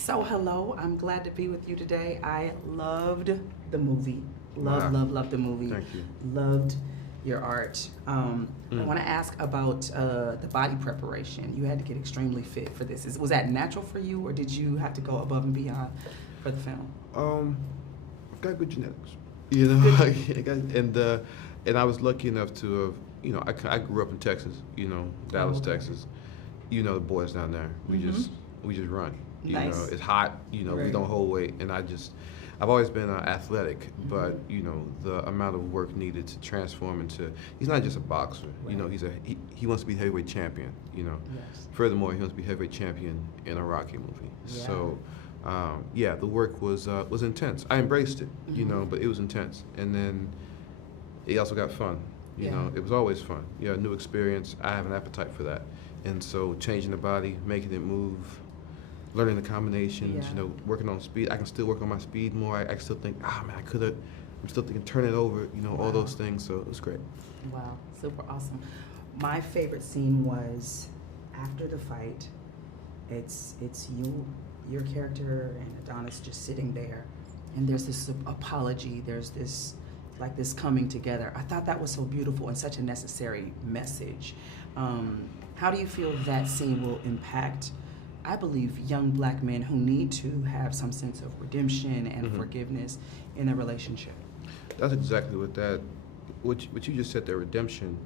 So hello, I'm glad to be with you today. I loved the movie. Wow. Loved the movie. Thank you. Loved your art. I want to ask about the body preparation. You had to get extremely fit for this. Was that natural for you, or did you have to go above and beyond for the film? I've got good genetics, you know, and I was lucky enough to have, I grew up in Texas, Dallas, okay. Texas. You know the boys down there. We just run. You Nice. know, it's hot. We Right. don't hold weight, and I've always been athletic, but the amount of work needed to transform into. He's not just a boxer. Right. He wants to be heavyweight champion. Yes. Furthermore, he wants to be heavyweight champion in a Rocky movie. Yeah. So, the work was intense. I embraced it, but it was intense, and then it also got fun. It was always fun. New experience. I have an appetite for that, and so changing the body, making it move. Learning the combinations, Yeah. Working on speed. I can still work on my speed more. I still think, man, I could have. I'm still thinking, turn it over, all Wow. those things. So it was great. Wow, super awesome. My favorite scene was after the fight. It's your character and Adonis just sitting there, and there's this apology. There's this coming together. I thought that was so beautiful and such a necessary message. How do you feel that scene will impact, I believe, young black men who need to have some sense of redemption and forgiveness in a relationship? That's exactly what you just said there, redemption.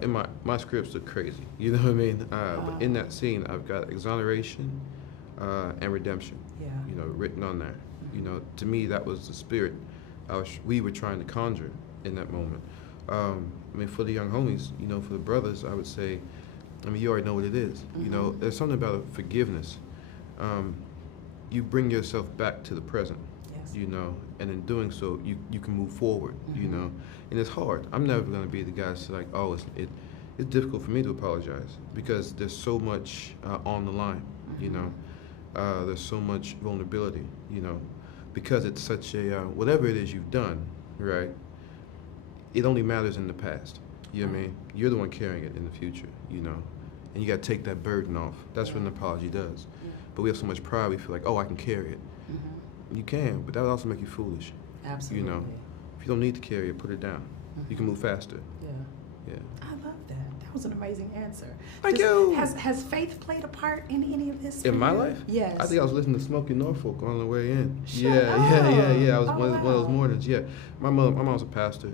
In my scripts look crazy. You know what I mean? But in that scene, I've got exoneration and redemption. Yeah. Written on there. To me, that was the spirit we were trying to conjure in that moment. For the young homies, for the brothers, I would say, you already know what it is. There's something about forgiveness. You bring yourself back to the present. Yes. And in doing so, you can move forward. And it's hard. I'm never going to be the guy to say, like, oh, it's difficult for me to apologize because there's so much on the line. There's so much vulnerability. Because it's such a whatever it is you've done, right? It only matters in the past. You know what I mean? You're the one carrying it in the future. And you got to take that burden off. That's what an apology does. Yeah. But we have so much pride, we feel like, oh, I can carry it. You can, but that would also make you foolish. Absolutely. If you don't need to carry it, put it down. You can move faster. Yeah. Yeah. I love that. That was an amazing answer. Thank you. Has faith played a part in any of this? In my you? life? Yes. I think I was listening to Smokey Norfolk on the way in. Shut Yeah. I was up. one of those Wow. mornings. Yeah. My mom's a pastor.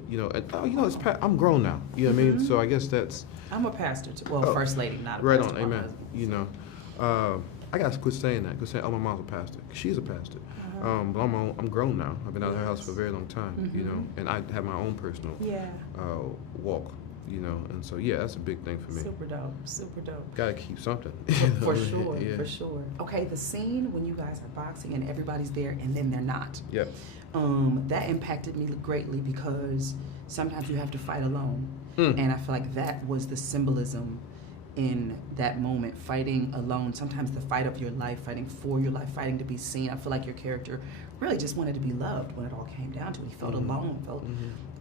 I'm grown now. You know what I mean? So I guess that's I'm a pastor too. Well, first lady, not a right pastor. on. Amen. I gotta quit saying that. Quit saying, oh, my mom's a pastor. 'Cause she's a pastor. But I'm grown now. I've been out of her house for a very long time. And I have my own personal Yeah. walk. And so that's a big thing for me. Super dope. Super dope. Gotta keep something. For sure. Yeah. For sure. Okay, the scene when you guys are boxing and everybody's there and then they're not. Yep. That impacted me greatly because sometimes you have to fight alone. And I feel like that was the symbolism in that moment, fighting alone, sometimes the fight of your life, fighting for your life, fighting to be seen. I feel like your character really just wanted to be loved when it all came down to it. He felt alone, felt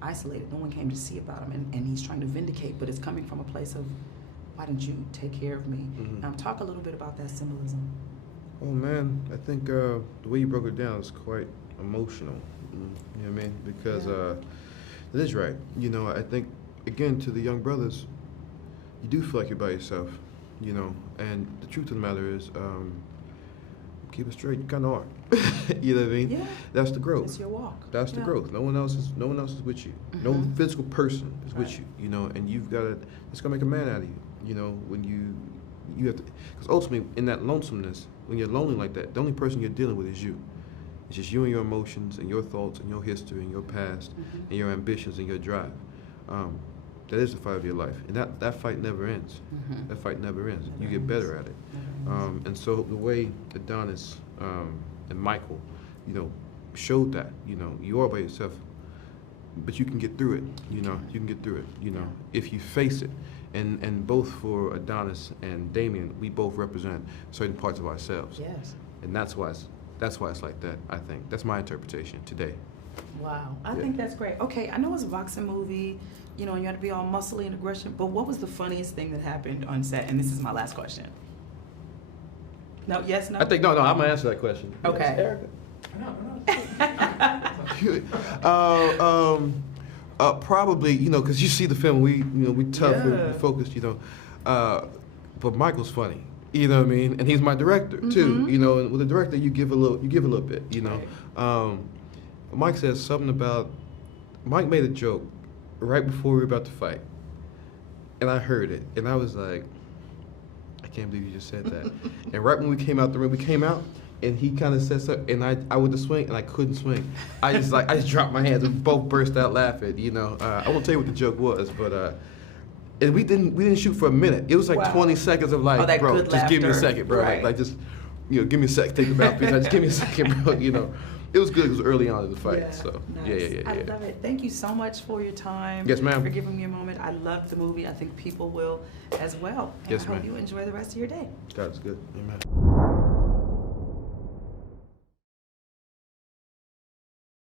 isolated. No one came to see about him, and he's trying to vindicate, but it's coming from a place of, why didn't you take care of me? Talk a little bit about that symbolism. Oh man, I think the way you broke it down is quite emotional. You know what I mean? Because it is right. I think, again, to the young brothers, you do feel like you're by yourself, and the truth of the matter is, keep it straight, you kind of are. You know what I mean? Yeah. That's the growth. It's your walk. That's the growth. No one else is with you. No physical person is with you, and you've got to, it's going to make a man out of you, when you have to, because ultimately in that lonesomeness, when you're lonely like that, the only person you're dealing with is you. It's just you and your emotions and your thoughts and your history and your past and your ambitions and your drive. That is the fight of your life, and that fight never ends. That fight never ends. You get better at it. And so the way Adonis and Michael, showed that, you are by yourself, but you can get through it. You can get through it. If you face it, and both for Adonis and Damien, we both represent certain parts of ourselves. Yes. And that's why it's like that. I think that's my interpretation today. Wow, I think that's great. Okay, I know it's a boxing movie, and you had to be all muscly and aggression, but what was the funniest thing that happened on set? And this is my last question. No, yes, no? I think, no, I'm going to answer that question. Okay. Yes, Erica. Probably, because you see the film, we tough, Yeah. we focused, but Michael's funny, you know what I mean, and he's my director too, Mhm. and with a director you give a little bit, Right. Mike says something about, Mike made a joke right before we were about to fight, and I heard it, and I was like, I can't believe you just said that, and right when we came out the ring, and he kind of said something, and I went to swing, and I couldn't swing. I just dropped my hands, and we both burst out laughing. I won't tell you what the joke was, but and we didn't shoot for a minute. It was like Wow. 20 seconds of like, Oh, that bro, good just give me a laughter. second, bro. Right. Like just, give me a second. Take the mouthpiece. Just give me a second, bro. It was good. It was early on in the fight, Yeah, so nice. yeah. I love it. Thank you so much for your time. Yes, ma'am. For giving me a moment. I love the movie. I think people will as well. And Yes, I hope ma'am. you enjoy the rest of your day. God is good. Amen.